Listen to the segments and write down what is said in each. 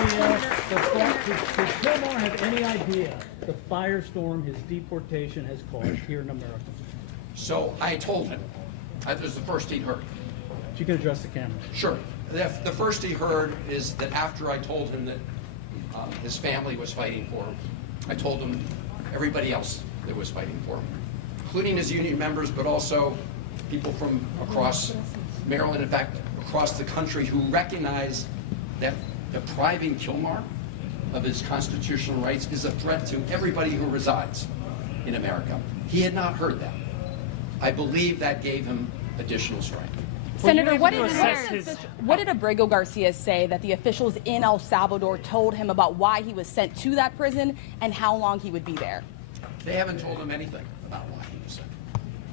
Does Kilmar have any idea the firestorm his deportation has caused here in America? So I told him. That was the first he'd heard. If you can address the camera. Sure. The first he heard is that after I told him that his family was fighting for him, I told him everybody else that was fighting for him, including his union members, but also people from across Maryland, in fact, across the country, who recognize that depriving Kilmar of his constitutional rights is a threat to everybody who resides in America. He had not heard that. I believe that gave him additional strength. Senator, what did Abrego Garcia say that the officials in El Salvador told him about why he was sent to that prison and how long he would be there? They haven't told him anything about why he was sent.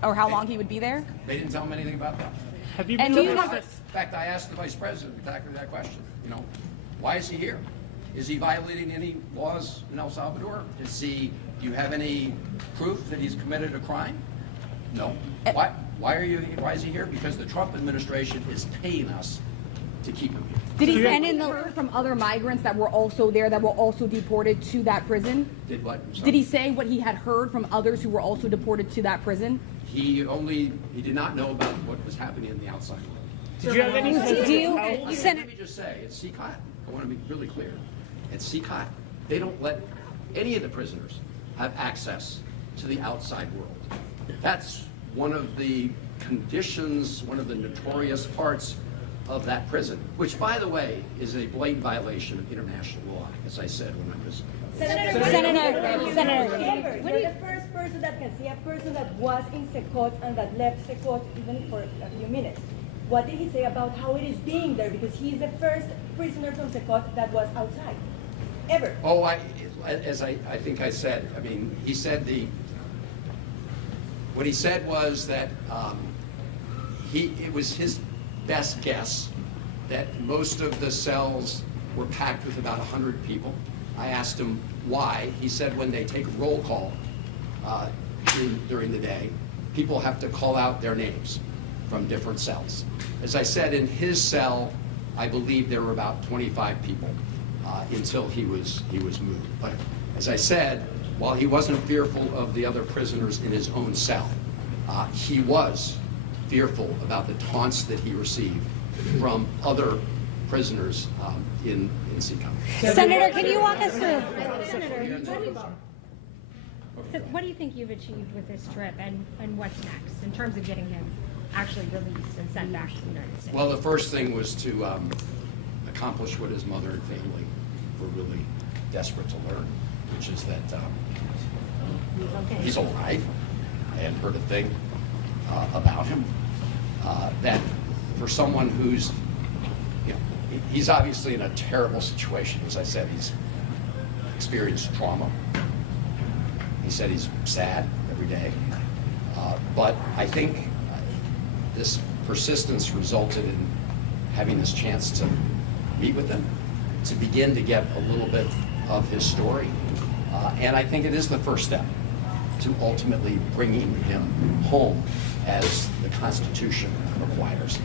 Or how long he would be there? They didn't tell him anything about that. Have you And been do you to have In fact, I asked the vice president exactly that question. You know, why is he here? Is he violating any laws in El Salvador? Do you have any proof that he's committed a crime? No. Why is he here? Because the Trump administration is paying us to keep him here. Did he send in word from other migrants that were also there, that were also deported to that prison? Did what? Did he say what he had heard from others who were also deported to that prison? He did not know about what was happening in the outside world. Did you have any sense of how? Let me just say, at CCOT, I want to be really clear. At CCOT, they don't let any of the prisoners have access to the outside world. That's one of the conditions, one of the notorious parts of that prison, which, by the way, is a blatant violation of international law, as I said when I was. Senator, you're the first person that can see a person that was in Secot and that left Secot even for a few minutes. What did he say about how it is being there? Because he's the first prisoner from Secot that was outside, ever. Oh, I think I said, I mean, he said what he said was that it was his best guess that most of the cells were packed with about 100 people. I asked him why. He said when they take roll call during the day, people have to call out their names from different cells. As I said, in his cell, I believe there were about 25 people until he was moved. But as I said, while he wasn't fearful of the other prisoners in his own cell, he was fearful about the taunts that he received from other prisoners in CCOT. Senator, can you walk us through? So what do you think you've achieved with this trip, and what's next in terms of getting him actually released and sent back to the United States? Well, the first thing was to accomplish what his mother and family were really desperate to learn, which is that he's alive. I hadn't heard a thing about him. That for someone who's, you know, he's obviously in a terrible situation. As I said, he's experienced trauma. He said he's sad every day. But I think this persistence resulted in having this chance to meet with him, to begin to get a little bit of his story. And I think it is the first step to ultimately bringing him home as the Constitution requires.